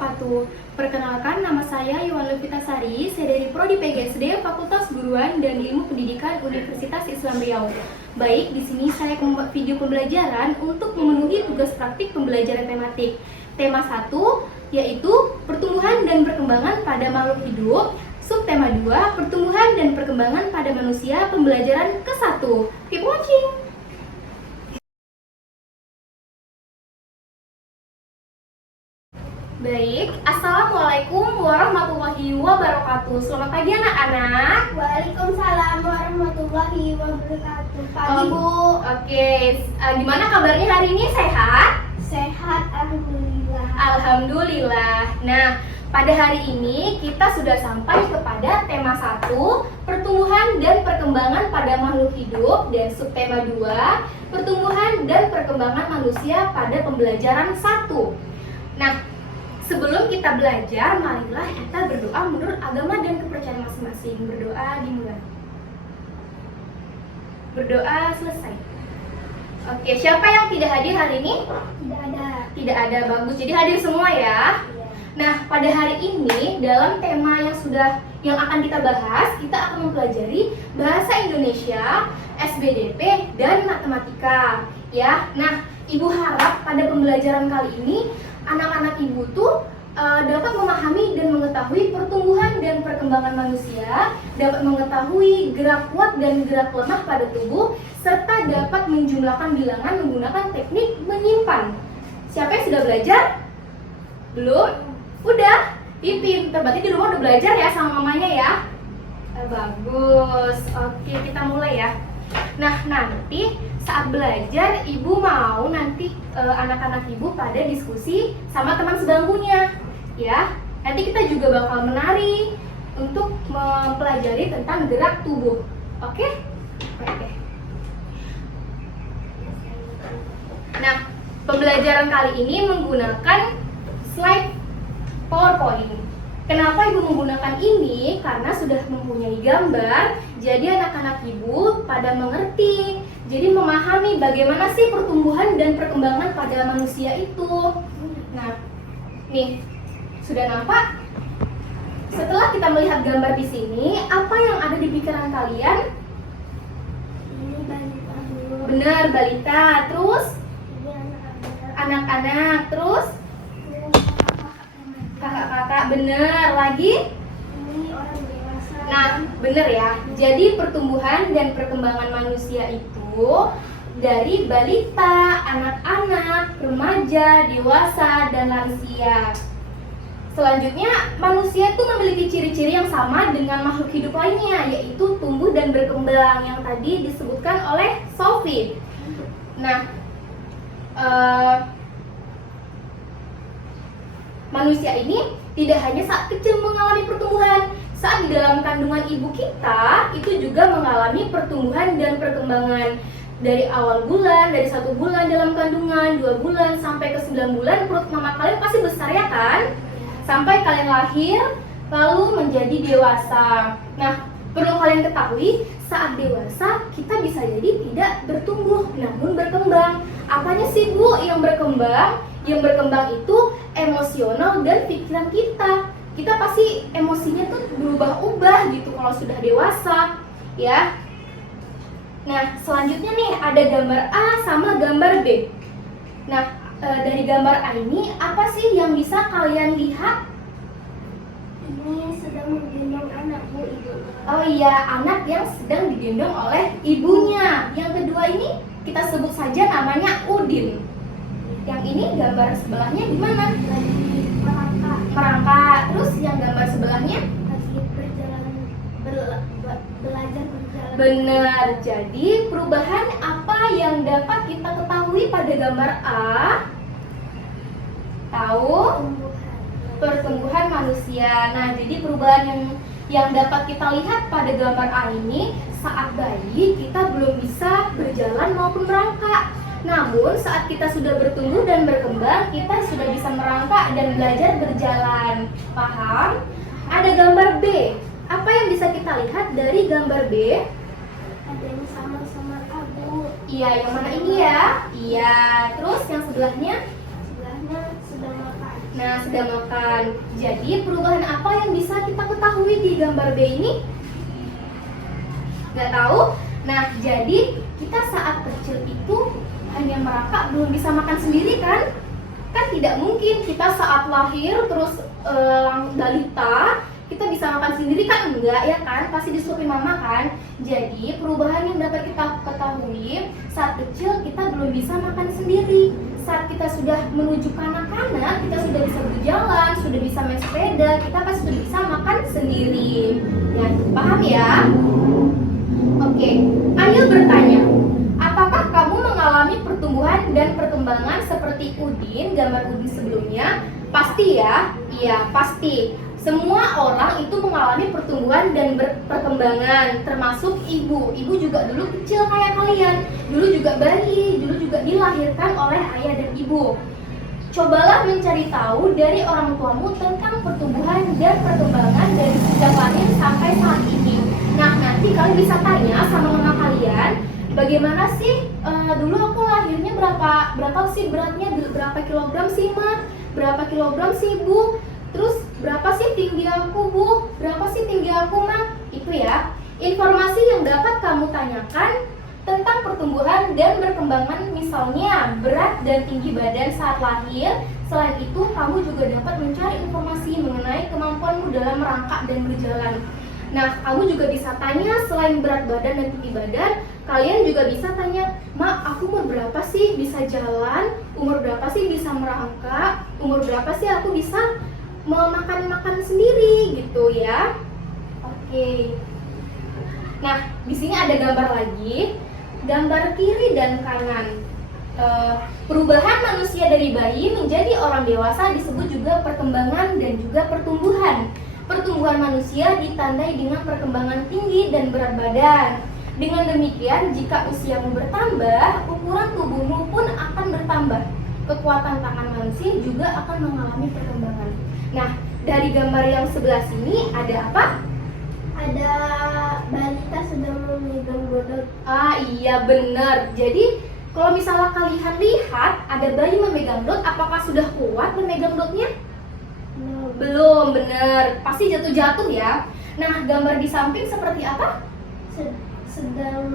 wabarakatuh. Perkenalkan, nama saya Yuwan Levitasari, saya dari Prodi PGSD Fakultas Guruan dan Ilmu Pendidikan Universitas Islam Riau. Baik, di sini saya akan membuat video pembelajaran untuk memenuhi tugas praktik pembelajaran tematik. Tema 1 yaitu pertumbuhan dan perkembangan pada makhluk hidup. Subtema 2, pertumbuhan dan perkembangan pada manusia, pembelajaran ke-1. Keep watching! Baik, Assalamualaikum warahmatullahi wabarakatuh. Selamat pagi anak-anak. Waalaikumsalam warahmatullahi wabarakatuh. Pagi Bu. Oke, gimana kabarnya hari ini? Sehat? Sehat, alhamdulillah. Alhamdulillah. Nah, pada hari ini kita sudah sampai kepada tema 1, pertumbuhan dan perkembangan pada makhluk hidup, dan subtema 2, pertumbuhan dan perkembangan manusia pada pembelajaran 1. Nah, sebelum kita belajar, marilah kita berdoa menurut agama dan kepercayaan masing-masing. Berdoa dimulai. Berdoa selesai. Oke, siapa yang tidak hadir hari ini? Tidak ada. Tidak ada, bagus. Jadi hadir semua ya. Iya. Nah, pada hari ini dalam tema yang akan kita bahas, kita akan mempelajari bahasa Indonesia, SBDP, dan matematika. Ya, nah, Ibu harap pada pembelajaran kali ini anak-anak ibu tuh dapat memahami dan mengetahui pertumbuhan dan perkembangan manusia, dapat mengetahui gerak kuat dan gerak lemah pada tubuh, serta dapat menjumlahkan bilangan menggunakan teknik menyimpan. Siapa yang sudah belajar? Belum? Udah? Pinter, berarti di rumah udah belajar ya sama mamanya ya? Bagus. Oke, kita mulai ya. Nah, nanti saat belajar ibu mau nanti anak-anak ibu pada diskusi sama teman sebangkunya ya. Nanti kita juga bakal menari untuk mempelajari tentang gerak tubuh. Oke? Oke. Nah, pembelajaran kali ini menggunakan slide PowerPoint. Kenapa ibu menggunakan ini? Karena sudah mempunyai gambar, jadi anak-anak ibu pada mengerti, jadi memahami bagaimana sih pertumbuhan dan perkembangan pada manusia itu. Nah, nih, sudah nampak? Setelah kita melihat gambar di sini, apa yang ada di pikiran kalian? Ini balita dulu. Benar, balita. Terus? Ini Anak-anak. Terus? Ini Kakak-kakak. Benar. Lagi? Ini orang dewasa. Nah, benar ya. Jadi pertumbuhan dan perkembangan manusia itu dari balita, anak-anak, remaja, dewasa, dan lansia. Selanjutnya, manusia itu memiliki ciri-ciri yang sama dengan makhluk hidup lainnya, yaitu tumbuh dan berkembang yang tadi disebutkan oleh Sophie. Nah, manusia ini tidak hanya saat kecil mengalami pertumbuhan, saat di dalam kandungan ibu kita itu juga mengalami pertumbuhan dan perkembangan. Dari awal bulan, dari 1 bulan dalam kandungan, 2 bulan sampai ke 9 bulan, perut mama kalian pasti besar ya kan? Sampai kalian lahir, lalu menjadi dewasa. Nah, perlu kalian ketahui, saat dewasa kita bisa jadi tidak bertumbuh, namun berkembang. Apanya sih Bu yang berkembang? Yang berkembang itu emosional dan pikiran kita. Kita pasti emosinya tuh berubah-ubah gitu kalau sudah dewasa, ya. Nah, selanjutnya nih ada gambar A sama gambar B. Nah, dari gambar A ini apa sih yang bisa kalian lihat? Ini sedang menggendong anak Bu, Ibu. Oh iya, anak yang sedang digendong oleh ibunya. Yang kedua ini kita sebut saja namanya Udin. Yang ini gambar sebelahnya di mana? Lagi merangkak. Merangkak. Terus yang gambar sebelahnya? Lagi berjalan, belajar berjalan. Benar. Jadi perubahan apa yang dapat kita ketahui pada gambar A? Tahu? Pertumbuhan manusia. Nah, jadi perubahan yang dapat kita lihat pada gambar A ini, saat bayi kita belum bisa berjalan maupun merangkak. Namun saat kita sudah bertumbuh dan berkembang, kita sudah bisa merangkak dan belajar berjalan. Paham? Ada gambar B. Apa yang bisa kita lihat dari gambar B? Ada yang sama-sama abu. Iya, yang mana ini ya? Iya. Terus yang sebelahnya? Sebelahnya sudah makan. Nah, sedang makan. Jadi perubahan apa yang bisa kita ketahui di gambar B ini? Nggak tahu? Nah, jadi kita saat kecil itu hanya merangkak, belum bisa makan sendiri kan? Kan tidak mungkin kita saat lahir terus balita kita bisa makan sendiri kan, enggak ya kan, pasti disuapin mama kan. Jadi perubahan yang dapat kita ketahui saat kecil kita belum bisa makan sendiri. Saat kita sudah menuju kanak-kanak, kita sudah bisa berjalan, sudah bisa main sepeda, kita pasti sudah bisa makan sendiri. Ya, paham ya? Oke, ayo bertanya. Apakah kamu mengalami pertumbuhan dan perkembangan seperti Udin, gambar Udin sebelumnya? Pasti ya? Iya, pasti. Semua orang itu mengalami pertumbuhan dan perkembangan, termasuk ibu. Ibu juga dulu kecil kayak kalian, dulu juga bayi, dulu juga dilahirkan oleh ayah dan ibu. Cobalah mencari tahu dari orang tuamu tentang pertumbuhan dan perkembangan dari sejak lahir sampai saat ini. Nah, nanti kalian bisa tanya sama mama kalian, bagaimana sih dulu aku lahirnya berapa sih beratnya, berapa kilogram sih ma, berapa kilogram sih bu, terus berapa sih tinggi aku bu, berapa sih tinggi aku ma. Itu ya informasi yang dapat kamu tanyakan tentang pertumbuhan dan perkembangan, misalnya berat dan tinggi badan saat lahir. Selain itu kamu juga dapat mencari informasi mengenai kemampuanmu dalam merangkak dan berjalan. Nah, kamu juga bisa tanya selain berat badan dan tinggi badan, kalian juga bisa tanya, "Ma, aku umur berapa sih bisa jalan? Umur berapa sih bisa merangkak? Umur berapa sih aku bisa makan sendiri?" gitu ya. Oke. Nah, di sini ada gambar lagi, gambar kiri dan kanan. Perubahan manusia dari bayi menjadi orang dewasa disebut juga perkembangan dan juga pertumbuhan. Pertumbuhan manusia ditandai dengan perkembangan tinggi dan berat badan. Dengan demikian, jika usiamu bertambah, ukuran tubuhmu pun akan bertambah. Kekuatan tangan manusia juga akan mengalami perkembangan. Nah, dari gambar yang sebelah sini ada apa? Ada balita sedang memegang godot. Ah, iya benar. Jadi, kalau misalnya kalian lihat ada bayi memegang dot, apakah sudah kuat memegang dotnya? Belum, benar. Pasti jatuh-jatuh ya. Nah, gambar di samping seperti apa? Sedang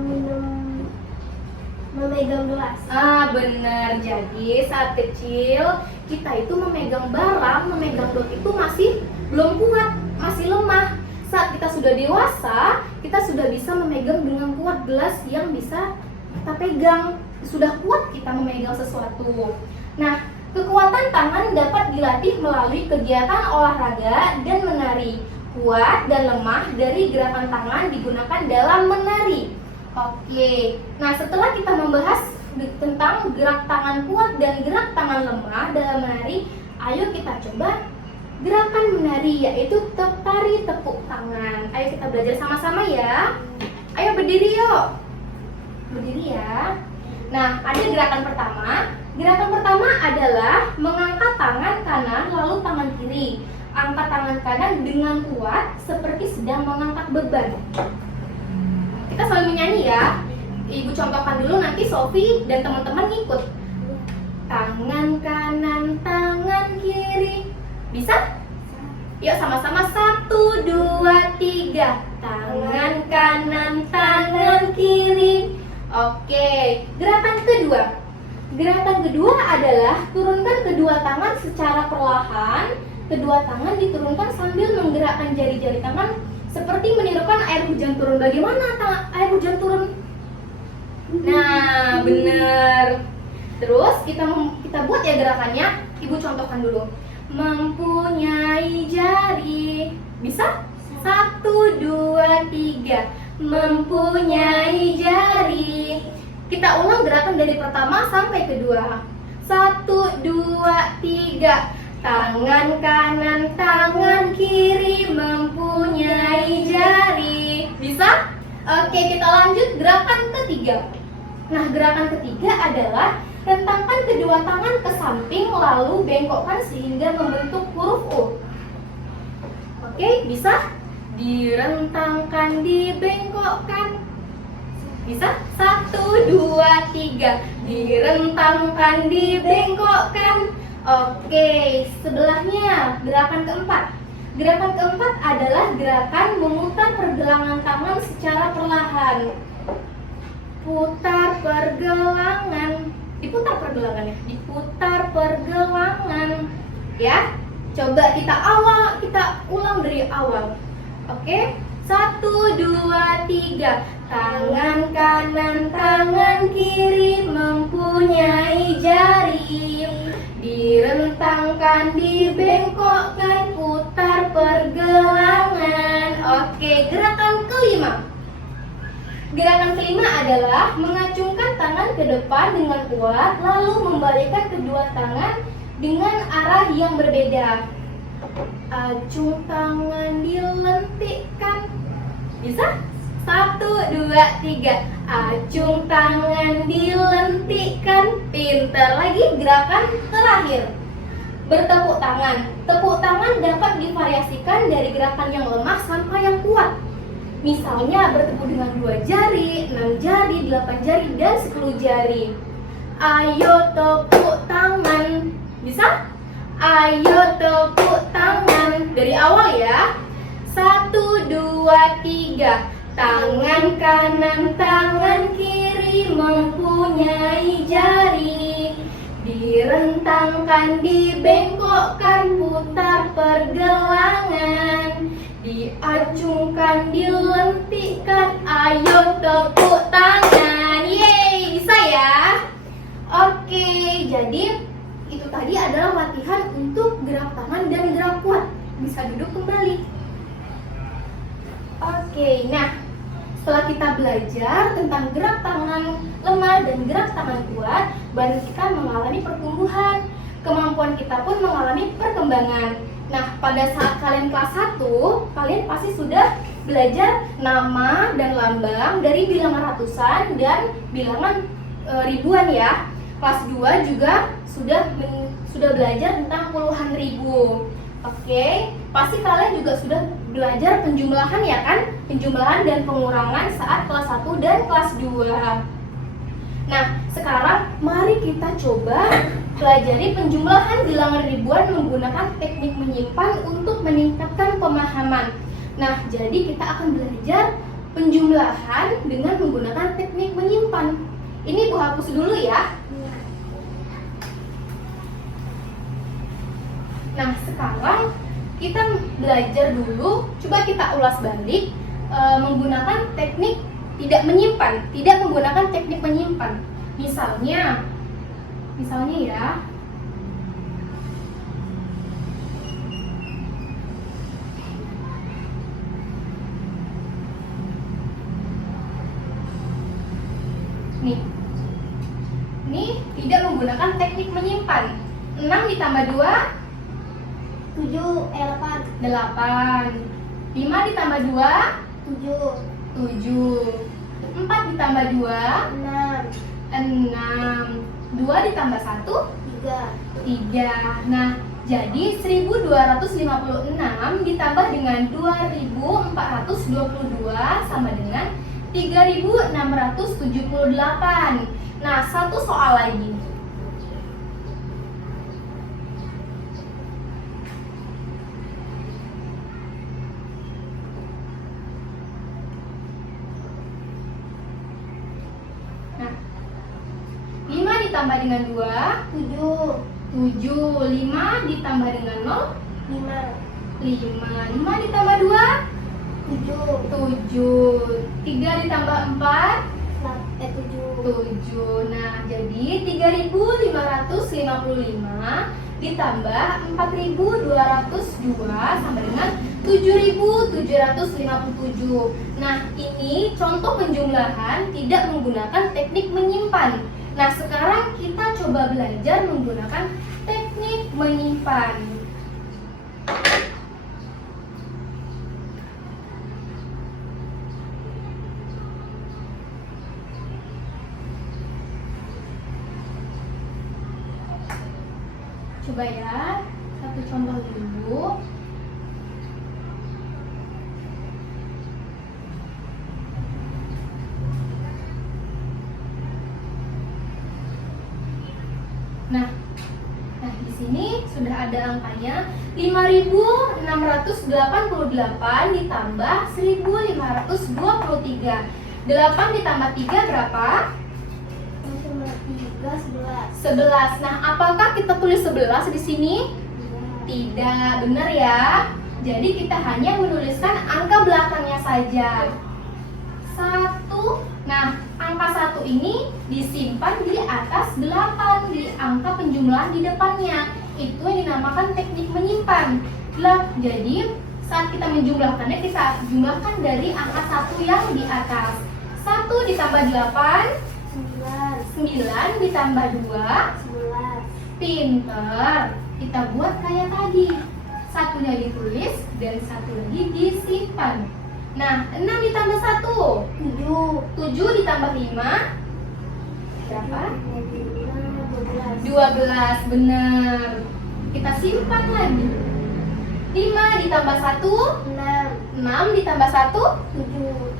memegang gelas. Ah, benar. Jadi, saat kecil kita itu memegang barang, memegang dot itu masih belum kuat, masih lemah. Saat kita sudah dewasa, kita sudah bisa memegang dengan kuat gelas yang bisa kita pegang. Sudah kuat kita memegang sesuatu. Nah, kekuatan tangan dapat dilatih melalui kegiatan olahraga dan menari. Kuat dan lemah dari gerakan tangan digunakan dalam menari. Oke, nah setelah kita membahas tentang gerak tangan kuat dan gerak tangan lemah dalam menari, ayo kita coba gerakan menari, yaitu tari tepuk tangan. Ayo kita belajar sama-sama ya. Ayo berdiri yuk. Berdiri ya. Nah, ada gerakan pertama. Gerakan pertama adalah mengangkat tangan kanan lalu tangan kiri. Angkat tangan kanan dengan kuat seperti sedang mengangkat beban. Kita sambil menyanyi ya. Ibu contohkan dulu, nanti Sofi dan teman-teman ngikut. Tangan kanan, tangan kiri. Bisa? Yuk sama-sama, 1, 2, 3. Tangan kanan, tangan kiri. Oke, gerakan kedua. Gerakan kedua adalah turunkan kedua tangan secara perlahan. Kedua tangan diturunkan sambil menggerakkan jari-jari tangan seperti menirukan air hujan turun. Bagaimana air hujan turun? Nah, benar. Terus kita buat ya gerakannya. Ibu contohkan dulu. Mempunyai jari. Bisa? 1, 2, 3. Mempunyai jari. Kita ulang gerakan dari pertama sampai kedua. 1, 2, 3. Tangan kanan, tangan kiri, mempunyai jari. Bisa? Oke, kita lanjut gerakan ketiga. Nah, gerakan ketiga adalah rentangkan kedua tangan ke samping lalu bengkokkan sehingga membentuk huruf U. Oke, bisa? Direntangkan, dibengkokkan. Bisa? 1, 2, 3. Direntangkan, dibengkokkan. Oke, sebelahnya gerakan keempat. Gerakan keempat adalah gerakan memutar pergelangan tangan secara perlahan. Putar pergelangan, diputar pergelangannya, diputar pergelangan. Ya, coba kita ulang dari awal. Oke, 1, 2, 3. Tangan kanan, tangan kiri mempunyai jari. Direntangkan, dibengkokkan, putar pergelangan. Oke, gerakan kelima. Gerakan kelima adalah mengacungkan tangan ke depan dengan kuat, lalu membalikkan kedua tangan dengan arah yang berbeda. Acung tangan, dilentikkan. Bisa? 1, 2, 3. Acung tangan, dilentikkan. Pintar lagi. Gerakan terakhir, bertepuk tangan. Tepuk tangan dapat divariasikan dari gerakan yang lemah sampai yang kuat. Misalnya bertepuk dengan 2 jari, 6 jari, 8 jari, dan 10 jari. Ayo tepuk tangan. Bisa? Ayo tepuk tangan. Dari awal ya. 1, 2, 3. Tangan kanan, tangan kiri mempunyai jari. Direntangkan, dibengkokkan, putar pergelangan. Diacungkan, dilentikkan. Ayo tepuk tangan. Yeay, bisa ya? Oke, jadi itu tadi adalah latihan untuk gerak tangan dan gerak kuat. Bisa duduk kembali. Oke, nah setelah kita belajar tentang gerak tangan lemah dan gerak tangan kuat, baru kita mengalami pertumbuhan. Kemampuan kita pun mengalami perkembangan. Nah, pada saat kalian kelas 1, kalian pasti sudah belajar nama dan lambang dari bilangan ratusan dan bilangan ribuan ya. Kelas 2 juga sudah belajar tentang puluhan ribu. Oke, pasti kalian juga sudah belajar penjumlahan ya kan? Penjumlahan dan pengurangan saat kelas 1 dan kelas 2. Nah, sekarang mari kita coba pelajari penjumlahan bilangan ribuan menggunakan teknik menyimpan untuk meningkatkan pemahaman. Nah, jadi kita akan belajar penjumlahan dengan menggunakan teknik menyimpan. Ini Bu hapus dulu ya. Nah, sekarang kita belajar dulu, coba kita ulas balik menggunakan teknik tidak menyimpan, tidak menggunakan teknik menyimpan. Misalnya ya, nih tidak menggunakan teknik menyimpan. 6 ditambah 2 7, 8. 5 ditambah 2 7, 7. 4 ditambah 2 6, 6. 2 ditambah 1 3. 3. Nah, jadi 1256 ditambah dengan 2422 sama dengan 3678. Nah, satu soal lagi. Nah, 5 ditambah dengan 2 7, 7. 5 ditambah dengan 0 5, 5 ditambah 2 7, 7. 3 ditambah 4 7. 7. Nah, jadi 3555 ditambah 4202 sama dengan 7757. Nah, ini contoh penjumlahan tidak menggunakan teknik menyimpan. Nah, sekarang kita coba belajar menggunakan teknik menyimpan. Coba ya, satu contoh dulu. Nah, di sini sudah ada angkanya 5.688 ditambah 1.523. 8 ditambah 3 berapa? 11. Nah, apakah kita tulis 11 di sini? Tidak, benar ya. Jadi kita hanya menuliskan angka belakangnya saja. 1. Nah, angka 1 ini disimpan di atas 8 di angka penjumlahan di depannya. Itu yang dinamakan teknik menyimpan. Jadi, saat kita menjumlahkannya, kita jumlahkan dari angka 1 yang di atas. 1 ditambah 8, 9 ditambah 2, 11. pinter. Kita buat kayak tadi. Satunya ditulis dan satu lagi disimpan. Nah, 6 ditambah 1, 7 ditambah 5, berapa? 12, benar. Kita simpan lagi. 5 ditambah 1, 6 ditambah 1,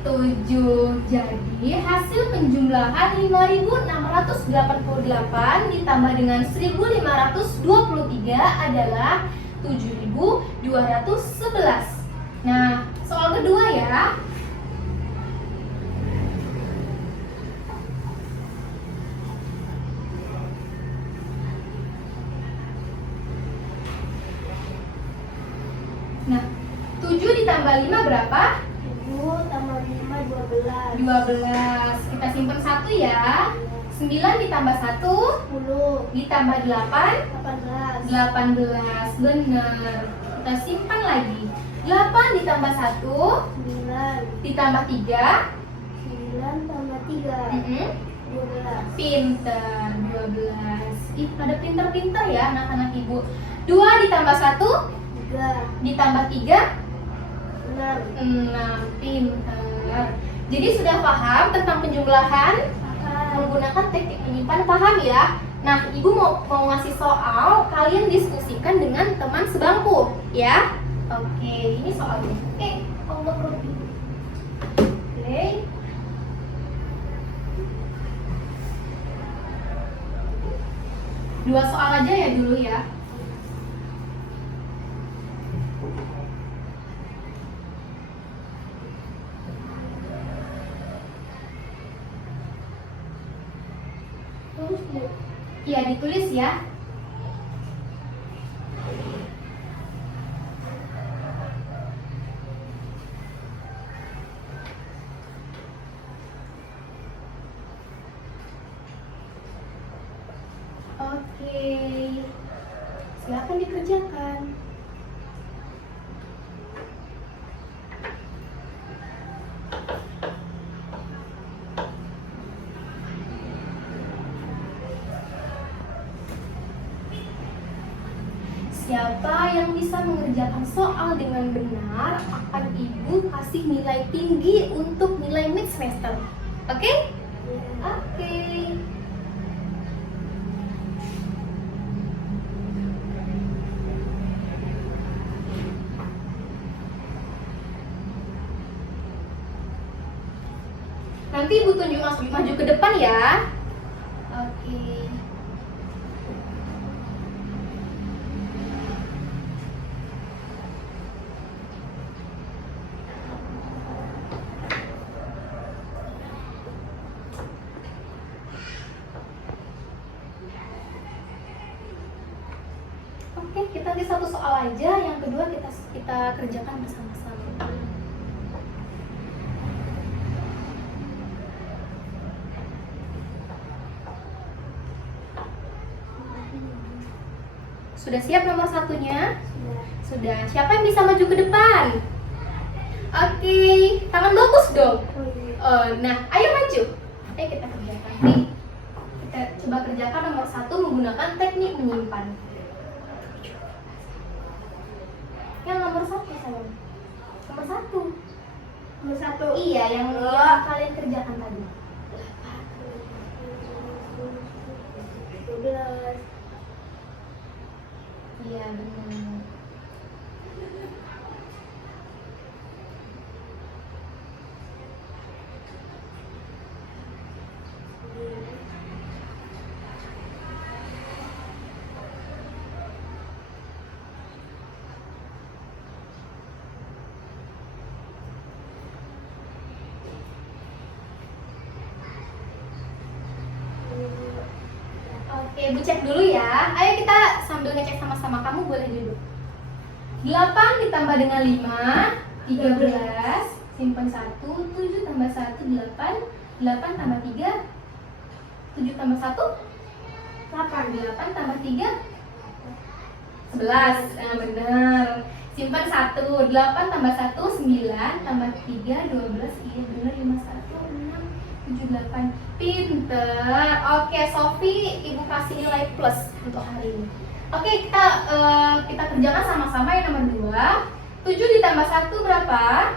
7. Jadi hasil penjumlahan 5.688 ditambah dengan 1.523 adalah 7.211. Nah, soal kedua ya. Nah, 7 ditambah 5 berapa? 7 tambah 5, 12. 12. Kita simpan 1 ya. 9 ditambah 1 10. ditambah 8, 18. 18. Benar. Kita simpan lagi. 8 ditambah 1 9. ditambah 3, 9 tambah 3. 12. pinter. 12. Ih, pada pinter-pinter ya anak-anak ibu. 2 ditambah 1 3. ditambah 3, 6. 6. Pinter. Jadi sudah paham tentang penjumlahan menggunakan teknik menyimpan, paham ya? Nah, ibu mau ngasih soal, kalian diskusikan dengan teman sebangku ya. Oke, ini soalnya. Allah Rabbi. Oke. Dua soal aja ya dulu ya. Iya, ditulis ya. Oke. Silakan dikerjakan. Siapa yang bisa mengerjakan soal dengan benar akan ibu kasih nilai tinggi untuk nilai mid semester. Oke? Oke. Nanti ibu tunjuk maju ke depan ya. Oke. Oke, kita di satu soal aja, yang kedua kita kerjakan bersama-sama. Sudah siap nomor satunya? Sudah. Siapa yang bisa maju ke depan? Oke, tangan bagus dong. Nah, ayo maju. Ayo kita kerjakan. Nih, kita coba kerjakan nomor 1 menggunakan teknik menyimpan. Yang nomor 1 sayang. Nomor 1. Nomor 1. Iya, yang kalian kerjakan tadi. 12. Iya, benar. Oke, Ibu cek dulu ya. Ayo kita sambil ngecek sama-sama. Kamu boleh duduk. 8 ditambah dengan 5, 13. Simpan 1, 7 tambah 1, 8. 8 tambah 3, 7 tambah 1, 8. 8 tambah 3, 11. Nah, benar. Simpan 1, 8 tambah 1, 9. Tambah 3, 12. Iya benar, 5, 1, 6, 7, 8. Pinter. Oke, Sofi, Ibu kasih nilai plus untuk hari ini. Oke, kita kerjakan sama-sama yang nomor 2. 7 ditambah 1 berapa?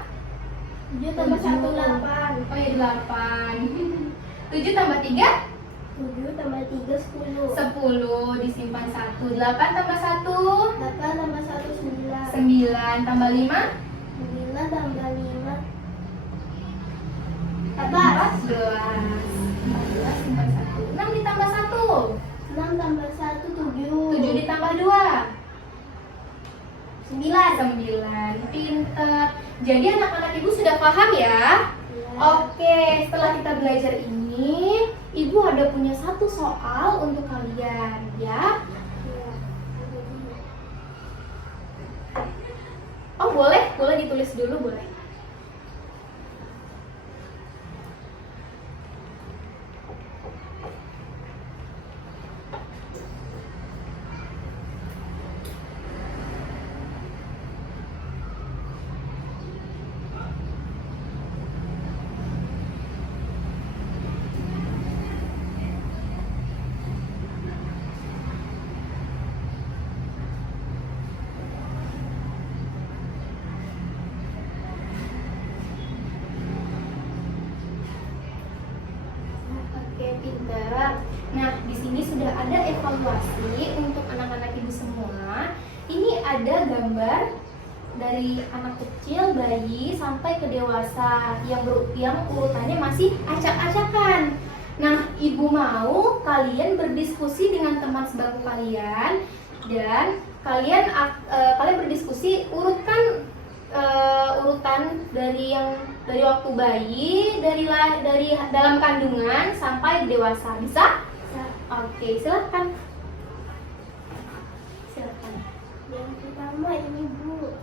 7 tambah 1, 8. Oh ya, 8. 7 tambah 3? 7 tambah 3, 10. 10. Disimpan 1. 8 tambah 1? 8 tambah 1, 9. 9. Tambah 5? 9 tambah 5, 14. 14 simpan 1. 6 ditambah 1? 6 tambah 1, 7. 7 ditambah 2? 9. 9. Pinter. Jadi anak-anak Ibu sudah paham ya? Oke, setelah kita belajar ini, Ibu ada punya satu soal untuk kalian ya. Oh boleh ditulis dulu boleh. Oke, pinter. Nah, di sini sudah ada evaluasi untuk anak-anak Ibu semua. Ini ada gambar dari anak kecil, bayi sampai ke dewasa yang urutannya masih acak-acakan. Nah, Ibu mau kalian berdiskusi dengan teman sebangku kalian dan kalian berdiskusi urutan dari waktu bayi, dari dalam kandungan sampai dewasa. Bisa? Oke, silakan. Silakan. Yang pertama ini, Bu.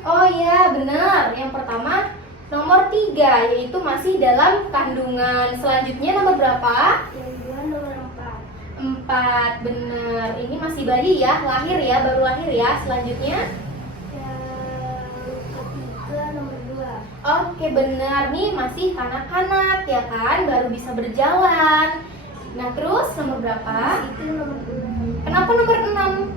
Oh iya, benar. Yang pertama nomor 3, yaitu masih dalam kandungan. Selanjutnya nomor berapa? Yang kedua nomor 4. 4, benar. Ini masih bayi ya, baru lahir ya. Selanjutnya Yang ketiga nomor 2. oke, benar. Nih masih kanak-kanak ya kan, baru bisa berjalan. Nah, terus nomor berapa? Itu nomor 6. Kenapa nomor 6?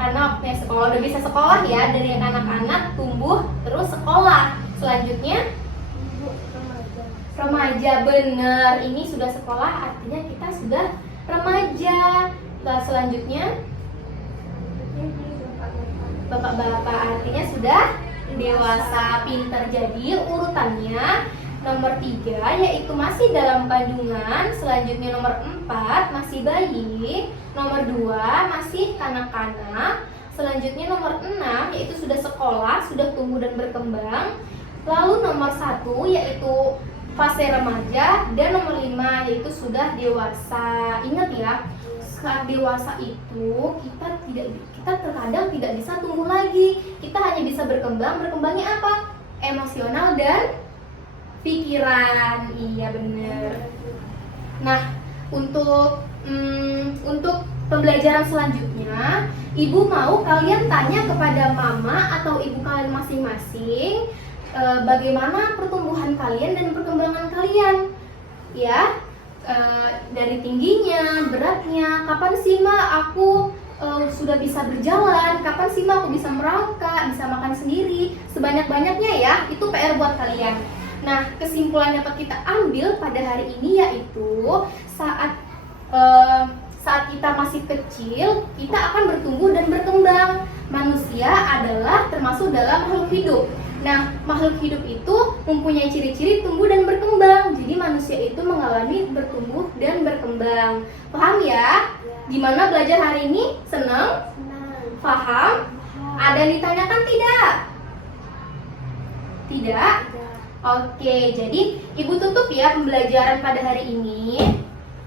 Karena waktunya sekolah, udah bisa sekolah ya, dari anak-anak tumbuh terus sekolah. Selanjutnya Ibu remaja. remaja, bener. Ini sudah sekolah, artinya kita sudah remaja. Nah, selanjutnya Ini bapak-bapak. bapak-bapak, artinya sudah dewasa. Pinter. Jadi urutannya nomor 3 yaitu masih dalam kandungan. Selanjutnya nomor 4 masih bayi. Nomor 2 masih kanak-kanak. Selanjutnya nomor 6 yaitu sudah sekolah, sudah tumbuh dan berkembang. Lalu nomor 1 yaitu fase remaja. Dan nomor 5 yaitu sudah dewasa. Ingat ya, saat dewasa itu kita terkadang tidak bisa tumbuh lagi. Kita hanya bisa berkembang. Berkembangnya apa? Emosional dan pikiran. Iya benar. Nah, untuk pembelajaran selanjutnya, Ibu mau kalian tanya kepada mama atau ibu kalian masing-masing bagaimana pertumbuhan kalian dan perkembangan kalian, ya, dari tingginya, beratnya, kapan sih Ma aku sudah bisa berjalan, kapan sih Ma aku bisa merangkak, bisa makan sendiri, sebanyak-banyaknya ya, itu PR buat kalian. Nah, kesimpulan yang dapat kita ambil pada hari ini yaitu saat kita masih kecil, kita akan bertumbuh dan berkembang. Manusia adalah termasuk dalam makhluk hidup. Nah, makhluk hidup itu mempunyai ciri-ciri tumbuh dan berkembang. Jadi manusia itu mengalami bertumbuh dan berkembang. Paham ya? Gimana belajar hari ini? Senang? Senang. Paham? Ada yang ditanyakan tidak? Tidak? Oke, jadi Ibu tutup ya pembelajaran pada hari ini.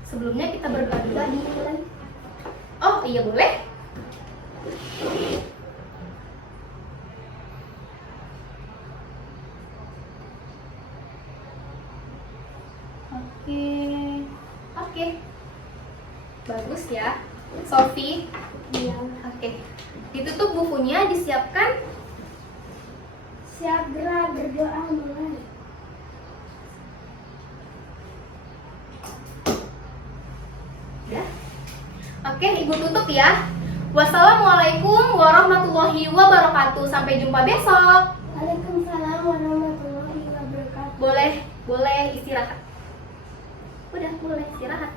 Sebelumnya kita berdoa dulu. Tadi mulai. Oh iya boleh. Oke, oke, bagus ya, Sofi. Iya. Oke, ditutup bukunya, disiapkan. Siap gerak berdoa mulai. Udah. Oke, Ibu tutup ya. Wassalamualaikum warahmatullahi wabarakatuh. Sampai jumpa besok. Waalaikumsalam warahmatullahi wabarakatuh. Boleh istirahat. Udah, boleh istirahat.